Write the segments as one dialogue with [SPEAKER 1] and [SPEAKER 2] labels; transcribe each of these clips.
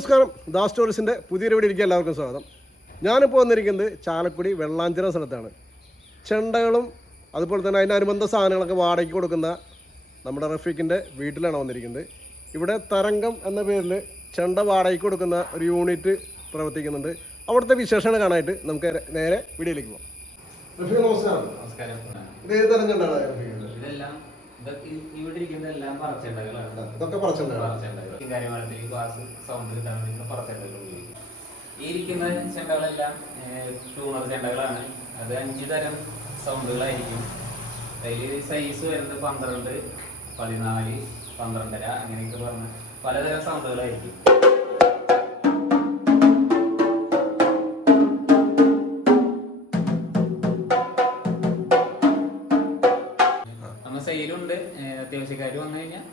[SPEAKER 1] നമസ്കാരം. ദാ സ്റ്റോറീസിന്റെ പുതിയൊരു ഇരിക്കുക എല്ലാവർക്കും സ്വാഗതം. ഞാനിപ്പോൾ വന്നിരിക്കുന്നത് ചാലക്കുടി വെള്ളാഞ്ചിറ സ്ഥലത്താണ്. ചെണ്ടകളും അതുപോലെ തന്നെ അതിനനുബന്ധ സാധനങ്ങളൊക്കെ വാടകയ്ക്ക് കൊടുക്കുന്ന നമ്മുടെ റഫീഖിന്റെ വീട്ടിലാണ് വന്നിരിക്കുന്നത്. ഇവിടെ തരംഗം എന്ന പേരിൽ ചെണ്ട വാടകയ്ക്ക് കൊടുക്കുന്ന ഒരു യൂണിറ്റ് പ്രവർത്തിക്കുന്നുണ്ട്. അവിടുത്തെ വിശേഷങ്ങൾ കാണാനായിട്ട് നമുക്ക് നേരെ വീഡിയോയിലേക്ക് പോകാം റഫീഖ് നമസ്കാരം.
[SPEAKER 2] നമസ്കാരം.
[SPEAKER 1] ഇത് ഏത് തരം ചെണ്ടാണ്
[SPEAKER 2] ഇതെല്ലാം ഇതൊക്കെ ഈ- ഇരിക്കുന്ന ചെണ്ടകളെല്ലാം ട്യൂണർ ചെണ്ടകളാണ്. അത് അഞ്ച് തരം സൗണ്ടുകളായിരിക്കും അതിൽ സൈസ് വരുന്നത് പന്ത്രണ്ട് പതിനാല് പന്ത്രണ്ടര അങ്ങനെയൊക്കെ പറഞ്ഞ് പലതരം സൗണ്ടുകളായിരിക്കും അത്യാവശ്യക്കാർ വന്നു കഴിഞ്ഞാൽ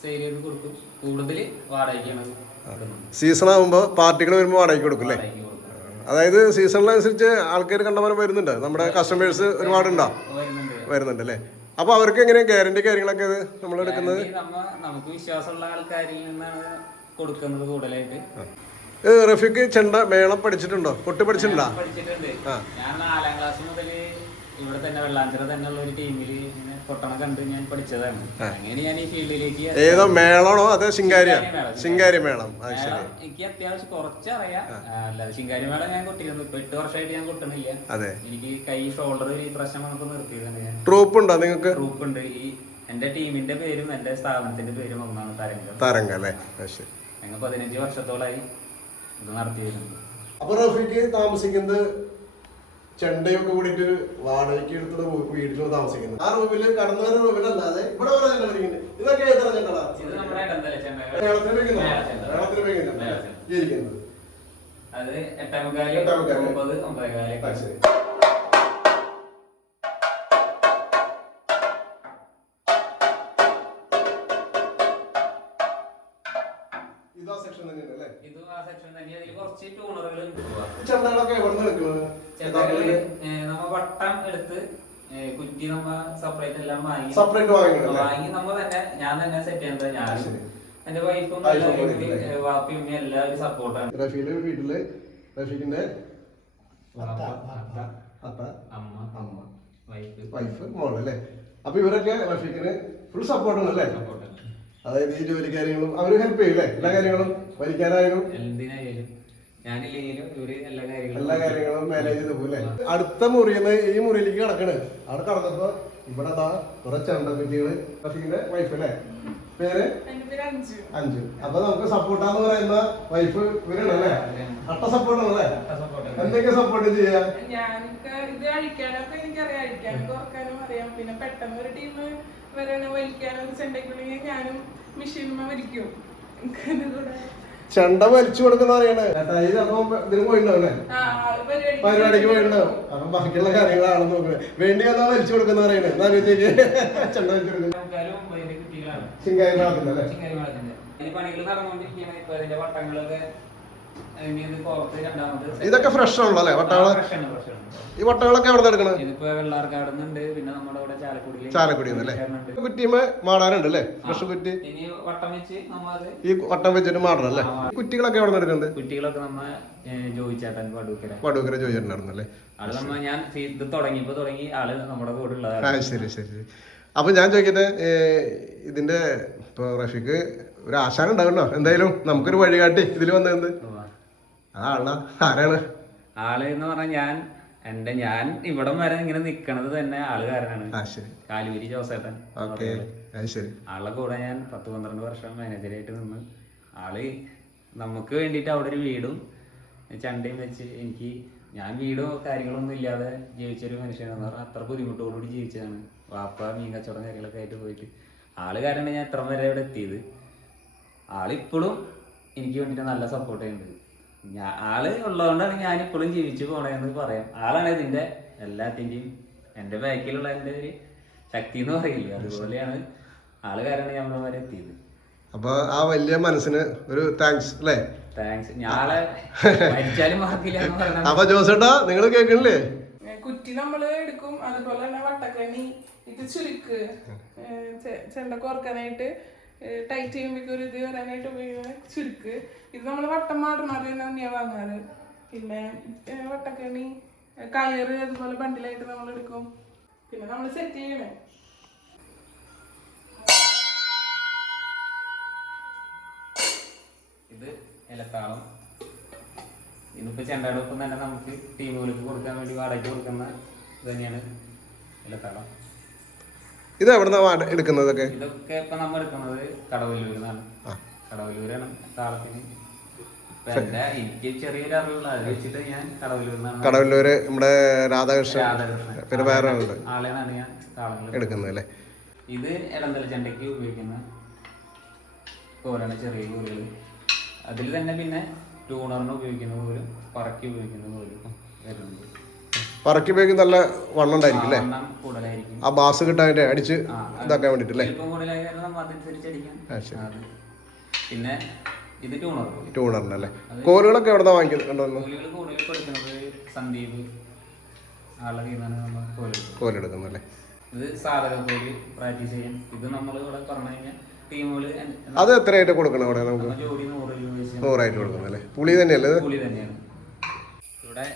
[SPEAKER 2] സെയിൽ ചെയ്ത് കൊടുക്കും. കൂടുതൽ വാടകയ്ക്കാണ്
[SPEAKER 1] സീസൺ ആകുമ്പോൾ പാർട്ടികൾ വരുമ്പോൾ വാടകയ്ക്ക് കൊടുക്കും അല്ലേ? അതായത് സീസണിനനുസരിച്ച് ആൾക്കാർ കണ്ടമാനം വരുന്നുണ്ട്. നമ്മുടെ കസ്റ്റമേഴ്സ് ഒരുപാടുണ്ടോ
[SPEAKER 2] വരുന്നുണ്ട്.
[SPEAKER 1] വരുന്നുണ്ട് അല്ലേ? അപ്പൊ അവർക്ക് എങ്ങനെ ഗ്യാരണ്ടി കാര്യങ്ങളൊക്കെ നമ്മൾ എടുക്കുന്നത്?
[SPEAKER 2] റഫിക്ക് നമുക്ക് വിശ്വാസമുള്ള ആൾക്കാരിൽ നിന്നാണ് കൊടുക്കുന്നത് കൂടുതലായിട്ട്.
[SPEAKER 1] ഏ, റഫീഖ് ചെണ്ട മേളം പഠിച്ചിട്ടുണ്ടോ? കൊട്ടി പഠിച്ചിട്ടുണ്ടോ?
[SPEAKER 2] പഠിച്ചിട്ടുണ്ട്. ഞാൻ നാലാം ക്ലാസ് മുതൽ ഇവിടെ തന്നെ വെള്ളാഞ്ചിറ തന്നെ ഉള്ള ഒരു ടീമിൽ പൊട്ടണ കണ്ട് ഞാൻ പഠിച്ചതാണ്. അങ്ങനെ ഞാൻ ഈ ഫീൽഡിലേക്ക്
[SPEAKER 1] ഏതോ മേളമാണോ അതോ
[SPEAKER 2] ശിങ്കാരി മേളം.
[SPEAKER 1] ശിങ്കാരി മേളം.
[SPEAKER 2] എനിക്ക് അത്യാവശ്യം കുറച്ചറിയാം. അല്ലാതെ ശിങ്കാരി മേളം ഞാൻ കൊട്ടിരുന്നു. ഇപ്പൊ എട്ട് വർഷമായിട്ട് ഞാൻ കൊട്ടണില്ല
[SPEAKER 1] അതെ.
[SPEAKER 2] എനിക്ക് കൈ ഷോൾഡർ ഈ പ്രശ്നം നമുക്ക് നിർത്തിയതാണ് ഞാൻ.
[SPEAKER 1] ട്രൂപ്പ് ഉണ്ടോ നിങ്ങൾക്ക്
[SPEAKER 2] ട്രൂപ്പ് ഉണ്ട്. ഈ എന്റെ ടീമിന്റെ പേരും എന്റെ സ്ഥാപനത്തിന്റെ പേരും ഒന്നാണ് തരംഗം.
[SPEAKER 1] തരംഗ അല്ലേ? ശരി.
[SPEAKER 2] ഞങ്ങൾ പതിനഞ്ച് വർഷത്തോളായി ഇത് നടത്തിയിരുന്നു.
[SPEAKER 1] അപ്പൊ റഫീഖ് താമസിക്കുന്നത് ചെണ്ടയൊക്കെ കൂടിയിട്ട് വാടകയ്ക്ക് എടുത്തത് വീട്ടിൽ താമസിക്കുന്നത് ആ റൂമിൽ കടന്നു വരുന്ന റൂമിലല്ലാതെ ഇവിടെ വേറെ ചെണ്ട കളിക്കുന്നുണ്ട് ഇതൊക്കെ ഏതാണ് ചെണ്ടടാ മേളത്തിന് വെക്കുന്നോ? ഇരിക്കുന്നത്.
[SPEAKER 2] അത്. ഒമ്പത് ഒമ്പതേകാൽ
[SPEAKER 1] ആ, ശരി. ഇതാ സെക്ഷൻ തന്നെയാണ് അല്ലേ
[SPEAKER 2] ഇതും ആ സെക്ഷൻ തന്നെയാണ് ഇതിൽ കുറച്ച്
[SPEAKER 1] ടൂണറുകൾ ചെണ്ടകളൊക്കെ എവിടെ നിന്ന് എടുക്കുന്നത്
[SPEAKER 2] ചെണ്ടകൾ നമ്മ വട്ടം എടുത്ത് കുറ്റി നമ്മ സെപ്പറേറ്റ് എല്ലാം വാങ്ങി
[SPEAKER 1] സെപ്പറേറ്റ്?
[SPEAKER 2] വാങ്ങി നമ്മ തന്നെ ഞാൻ തന്നെ സെറ്റ് ചെയ്യുന്നത് ഞാൻ എന്റെ വൈഫും? വാപ്പിയും ഉമ്മയും എല്ലാവരും സപ്പോർട്ടാണ്
[SPEAKER 1] റഫീൽ വീട്ടിൽ റഫീഖിന്റെ
[SPEAKER 2] അമ്മ.
[SPEAKER 1] അമ്മ.
[SPEAKER 2] വൈഫ്
[SPEAKER 1] വൈഫ് മോൾ അല്ലേ? അപ്പൊ ഇവരൊക്കെ റഫീഖിന് ഫുൾ സപ്പോർട്ടാണ് അല്ലേ? അതായത് ഈ ജോലി കാര്യങ്ങളും അവർ ഹെൽപ്പ് ചെയ്യും അല്ലേ എല്ലാ കാര്യങ്ങളും വലിക്കാനായാലും
[SPEAKER 2] എന്തിനായാലും ഞാനില്ലെങ്കിലും ഇവർ എല്ലാ
[SPEAKER 1] എല്ലാ
[SPEAKER 2] കാര്യങ്ങളും
[SPEAKER 1] കാര്യങ്ങളും മാനേജ് ചെയ്ത് പോലെ അടുത്ത മുറിയിൽ ഈ മുറിയിലേക്ക് കിടക്കണ്. അവിടെ കടന്നപ്പോ ഇവിടെ ദാ കുറെ ചെണ്ടക്കുറ്റികൾ റഫീഖിന്റെ വൈഫ് അല്ലേ പേര്?
[SPEAKER 3] അഞ്ചു
[SPEAKER 1] അപ്പൊ നമുക്ക് സപ്പോർട്ടാന്ന് പറയുന്ന വൈഫ് ഇവരാണ് അല്ലേ? അട്ട സപ്പോർട്ട് അല്ലേ എന്തൊക്കെ സപ്പോർട്ട് ചെയ്യാം?
[SPEAKER 3] ഇത് അഴിക്കാനൊക്കെ എനിക്കറിയാം. അഴിക്കാനും കുറക്കാനും അറിയാം. പിന്നെ പെട്ടെന്ന് ഒരു ടീം വരണ. വലിക്കാനൊക്കെ ചെണ്ടയ്ക്കുണ്ടെങ്കിൽ ഞാനും മെഷീനുമ വലിക്കും. എനിക്കതിന്റെ കൂടെ
[SPEAKER 1] ചെണ്ട വലിച്ചു കൊടുക്കുന്ന അറിയണേ ചേട്ടാ ഇത് അപ്പൊ ഇതിന് പോയിട്ടുണ്ടാവും അല്ലേ?
[SPEAKER 3] ആ, ആൾ പരിപാടിക്ക്
[SPEAKER 1] പോയിട്ടുണ്ടാവും അപ്പൊ ബാക്കിയുള്ള കാര്യങ്ങളാണ് നോക്കുന്നത് വേണ്ടി വന്നാ വലിച്ചു കൊടുക്കുന്ന അറിയണേ എന്നാ ചോദിച്ചേക്ക് ചെണ്ട വലിച്ചു കൊടുക്കുന്നത്
[SPEAKER 2] വളത്തിന്റെ പണികൾ നടന്നുകൊണ്ടിരിക്കുകയാണ് ഇപ്പൊ അതിന്റെ വട്ടങ്ങളൊക്കെ പുറത്ത്
[SPEAKER 1] ഇതൊക്കെ ഫ്രഷ് ആണല്ലോ അല്ലേ?
[SPEAKER 2] വട്ടകൾ.
[SPEAKER 1] ഈ വട്ടകളൊക്കെ എവിടെ എടുക്കണത്?
[SPEAKER 2] പിന്നെ നമ്മുടെ ഇവിടെ ചാലക്കുടിയിൽ
[SPEAKER 1] ചാലക്കുടി അല്ലേ? കുറ്റിമ മാടാനുണ്ട് അല്ലേ? ഫ്രഷ് കുറ്റി. ഈ വട്ടം വെച്ചിട്ട് മാടണം അല്ലേ? കുറ്റികളൊക്കെ എവിടെ നിന്ന് എടുക്കുന്നത്?
[SPEAKER 2] കുട്ടികളൊക്കെ നമ്മ ജോയിച്ചേട്ടൻ പടുക്കര
[SPEAKER 1] വടൂക്കര ചോദിച്ചിട്ടുണ്ടായിരുന്നു അല്ലേ?
[SPEAKER 2] ആൾ നമ്മ ഞാൻ ഇത് തുടങ്ങിയപ്പോ തുടങ്ങി ആൾ നമ്മുടെ കൂടെ ഉള്ളതാണ്.
[SPEAKER 1] ശരി ശരി. ശരി അപ്പൊ ഞാൻ ചോദിക്കട്ടെ ഇതിന്റെ ഇപ്പോൾ റഫിക്ക് ഒരു ആശാനം ഉണ്ടാവണോ എന്തായാലും നമുക്കൊരു വഴി കാട്ടി ഇതിൽ വന്നത് അതാണ ആരാണ്?
[SPEAKER 2] ആൾ എന്ന് പറഞ്ഞാൽ ഞാൻ എന്റെ ഞാൻ ഇവിടം വരെ ഇങ്ങനെ നിക്കണത് തന്നെ
[SPEAKER 1] ആൾ ശരി.
[SPEAKER 2] കാലുവരി ജോസേട്ടൻ ആളെ കൂടെ ഞാൻ പത്ത് പന്ത്രണ്ട് വർഷം മാനേജറായിട്ട് നിന്ന് ആൾ നമുക്ക് വേണ്ടിയിട്ട് അവിടെ ഒരു വീടും ചണ്ടയും വെച്ച് എനിക്ക് ഞാൻ വീടോ കാര്യങ്ങളൊന്നും ഇല്ലാതെ ജീവിച്ചൊരു മനുഷ്യനാണെന്ന് പറഞ്ഞാൽ അത്ര ബുദ്ധിമുട്ടോടുകൂടി ജീവിച്ചതാണ്. വാപ്പ മീൻ കച്ചവടം കാര്യങ്ങളൊക്കെ ആയിട്ട് പോയിട്ട്. ആൾ കാരണം ഞാൻ എത്ര വരെ ഇവിടെ എത്തിയത്. ആളിപ്പോഴും എനിക്ക് വേണ്ടിയിട്ട് നല്ല സപ്പോർട്ട് ചെയ്യുന്നുണ്ട്. ഞാൻ ആൾ ഉള്ളതുകൊണ്ടാണ് ഞാൻ ഇപ്പോഴും ജീവിച്ചു പോണേന്ന് പറയാം. ആളാണ് ഇതിന്റെ എല്ലാത്തിന്റെയും എന്റെ ബാക്കിലുള്ള എന്റെ ഒരു ശക്തി എന്ന് പറയില്ലേ? അതുപോലെയാണ് ആൾ കാരണം ഞാൻ വരെ എത്തിയത്.
[SPEAKER 1] അപ്പൊ ആ വലിയ മനസ്സിന് ഒരു താങ്ക്സ് അല്ലേ
[SPEAKER 2] താങ്ക്സ് ഞാളെ മരിച്ചാലും
[SPEAKER 1] അപ്പൊ ജോസേട്ടാ നിങ്ങൾ
[SPEAKER 3] കേക്കണില്ലേ കുറ്റി നമ്മൾ എടുക്കും. അതുപോലെ തന്നെ വട്ടക്കണ്ണി ഇത് ചുരുക്ക്. ചെണ്ട കോർക്കാനായിട്ട് ടൈറ്റ് ചെയ്യുമ്പോഴേക്കും ഒരു ഇത് വരാനായിട്ട് ഉപയോഗിക്കുന്ന ചുരുക്ക്. ഇത് നമ്മൾ വട്ടം മാടണത് തന്നെയാണ് വാങ്ങാറ്. പിന്നെ വട്ടക്കണി കയറ് അതുപോലെ ബണ്ടിലായിട്ട് നമ്മൾ എടുക്കും. പിന്നെ നമ്മൾ സെറ്റ് ചെയ്യണേ.
[SPEAKER 2] ഇത് ഇലത്താളം ഇതിപ്പോൾ ചെണ്ടയോടൊപ്പം തന്നെ നമുക്ക് ടീമുകൾക്ക് കൊടുക്കാൻ വേണ്ടി വാടകയ്ക്ക് കൊടുക്കുന്ന ഇത് തന്നെയാണ് ഇലത്താളം
[SPEAKER 1] ഇത് എവിടെ നിന്നാണ് എടുക്കുന്നതൊക്കെ?
[SPEAKER 2] ഇതൊക്കെ ഇപ്പൊ നമ്മൾ എടുക്കുന്നത് കടവല്ലൂരിൽ നിന്നാണ്. കടവല്ലൂരാണ് താളത്തിന്. എനിക്ക് ചെറിയൊരു അറിവുള്ള. അത് വെച്ചിട്ട് ഞാൻ കടവല്ലൂരിൽ നിന്നാണ്
[SPEAKER 1] കടവല്ലൂര് നമ്മുടെ രാധാകൃഷ്ണൻ. പിന്നെ വേറെ
[SPEAKER 2] ഞാൻ താളങ്ങൾ
[SPEAKER 1] എടുക്കുന്നത് അല്ലേ?
[SPEAKER 2] ഇത് ഇടന്തല ചെണ്ടയ്ക്ക് ഉപയോഗിക്കുന്ന കോലാണ് ചെറിയ കോലുകൾ അതിൽ തന്നെ പിന്നെ ട്യൂണറിന് ഉപയോഗിക്കുന്ന പോലും പറക്കി ഉപയോഗിക്കുന്ന പോലും വരുന്നുണ്ട്.
[SPEAKER 1] പറക്കി ഉപയോഗിക്കുന്ന നല്ല വണ്ണം ഉണ്ടായിരിക്കും അല്ലേ? ആ ബാസ് കിട്ടാനായിട്ട് അടിച്ച് ഇതാക്കാൻ വേണ്ടിട്ട് അല്ലേ?
[SPEAKER 2] പിന്നെ ഇത് ട്യൂണർ
[SPEAKER 1] ട്യൂണറിന് അല്ലേ? കോലുകളൊക്കെ എവിടെ വാങ്ങിക്കുന്നുണ്ടോ
[SPEAKER 2] സന്ദീപ്
[SPEAKER 1] അല്ലേ?
[SPEAKER 2] ഇത് സാധക കോൽ പ്രാക്ടീസ് ചെയ്യാൻ. ഇത് നമ്മൾ ഇവിടെ പറഞ്ഞു കഴിഞ്ഞാൽ
[SPEAKER 1] അത് എത്രയായിട്ട് കൊടുക്കണം അവിടെ നമുക്ക്? നൂറായിട്ട് കൊടുക്കണം അല്ലേ? പുളി തന്നെയല്ലേ
[SPEAKER 2] പുളി തന്നെയാണ്. ഇവിടെ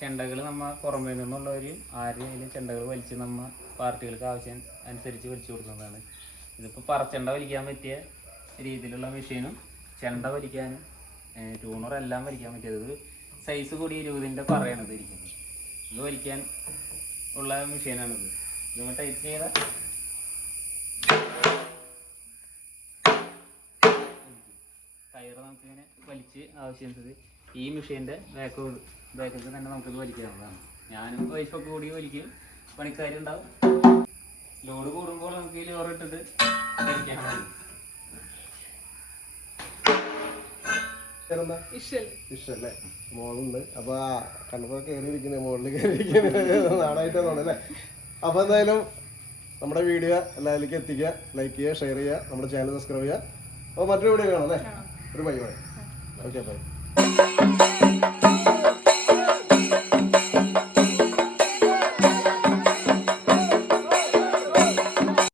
[SPEAKER 2] ചെണ്ടകൾ നമ്മ പുറമേ നിന്നുള്ളവർ ആരെയും ചെണ്ടകൾ വലിച്ച് നമ്മ പാർട്ടികൾക്ക് ആവശ്യം അനുസരിച്ച് വലിച്ചു കൊടുക്കുന്നതാണ്. ഇതിപ്പോൾ പറച്ചെണ്ട വലിക്കാൻ പറ്റിയ രീതിയിലുള്ള മെഷീനും ചെണ്ട വലിക്കാനും ട്യൂണർ എല്ലാം വലിക്കാൻ പറ്റിയത് സൈസ് കൂടി ഇരുപതിന്റെ പറയണത് ഇരിക്കുന്നത് ഇത് വലിക്കാൻ ഉള്ള മെഷീനാണിത്. ഇത് ടൈറ്റ് ചെയ്ത ടയർ നമുക്കിങ്ങനെ വലിച്ച് ആവശ്യമുള്ളത്. ഈ മെഷീന്റെ ബാക്ക് ബാക്കിൽ തന്നെ നമുക്കിത് വലിക്കാവുന്നതാണ്. ഞാനും വൈഫൊക്കെ കൂടി വലിക്കും. പണിക്കാരുണ്ടാവും ലോഡ് കൂടുമ്പോൾ നമുക്ക് ഈ ലോറ് ഇട്ടിട്ട് വലിക്കാൻ മതി
[SPEAKER 1] മോളുണ്ട്. അപ്പൊ കണ്ടപ്പോ കയറിയിരിക്കുന്നത് മോളിൽ കയറിയിരിക്കുന്നത് നാടായിട്ട് തോന്നുന്നു അല്ലേ? അപ്പൊ എന്തായാലും നമ്മുടെ വീഡിയോ എല്ലാവരിലേക്ക് എത്തിക്കുക. ലൈക്ക് ചെയ്യുക ഷെയർ ചെയ്യുക നമ്മുടെ ചാനൽ സബ്സ്ക്രൈബ് ചെയ്യുക. അപ്പോൾ മറ്റൊരു വീഡിയോ കാണാം അല്ലേ? ഒരു ബൈ ബൈ ഓക്കെ ബൈ